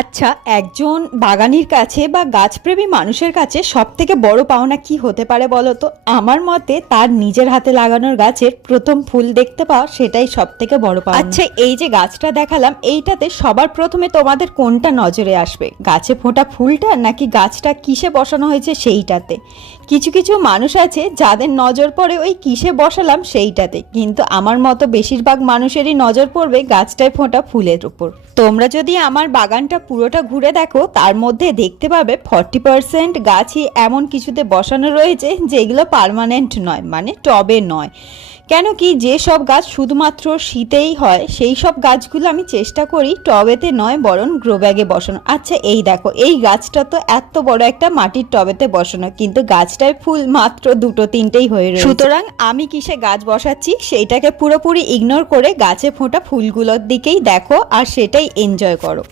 আচ্ছা, একজন বাগানির কাছে বা গাছপ্রেমী মানুষের কাছে সবথেকে বড় পাওনা কি হতে পারে বলো তো? আমার মতে তার নিজের হাতে লাগানোর গাছের প্রথম ফুল দেখতে পাওয়া, সেটাই সবথেকে বড় পাওনা। আচ্ছা, এই যে গাছটা দেখালাম, এইটাতে সবার প্রথমে তোমাদের কোনটা নজরে আসবে? গাছে ফোটা ফুলটা নাকি গাছটা কিসে বসানো হয়েছে সেইটাতে? কিছু কিছু মানুষ আছে যাদের নজর পড়ে ওই কিসে বসালাম সেইটাতে, কিন্তু আমার মতো বেশিরভাগ মানুষেরই নজর পড়বে গাছটায় ফোটা ফুলের উপর। তোমরা যদি আমার বাগানটা পুরোটা ঘুরে দেখো, তার মধ্যে দেখতে পাবে 40% গাছই এমন কিছুতে বসানো রয়েছে যেগুলো পার্মানেন্ট নয়, মানে টবে নয়। কেন কি, যে সব গাছ শুধুমাত্র শীতেই হয় সেই সব গাছগুলো আমি চেষ্টা করি টবেতে নয় বরং গ্রো ব্যাগে বসানো। আচ্ছা, এই দেখো, এই গাছটা তো এত বড় একটা মাটির টবেতে বসানো, কিন্তু গাছটায় ফুল মাত্র দুটো তিনটেই হয়ে রয়েছে। সুতরাং আমি কিসে গাছ বসাচ্ছি সেইটাকে পুরোপুরি ইগনোর করে গাছে ফোটা ফুলগুলোর দিকেই দেখো আর সেটাই এনজয় করো।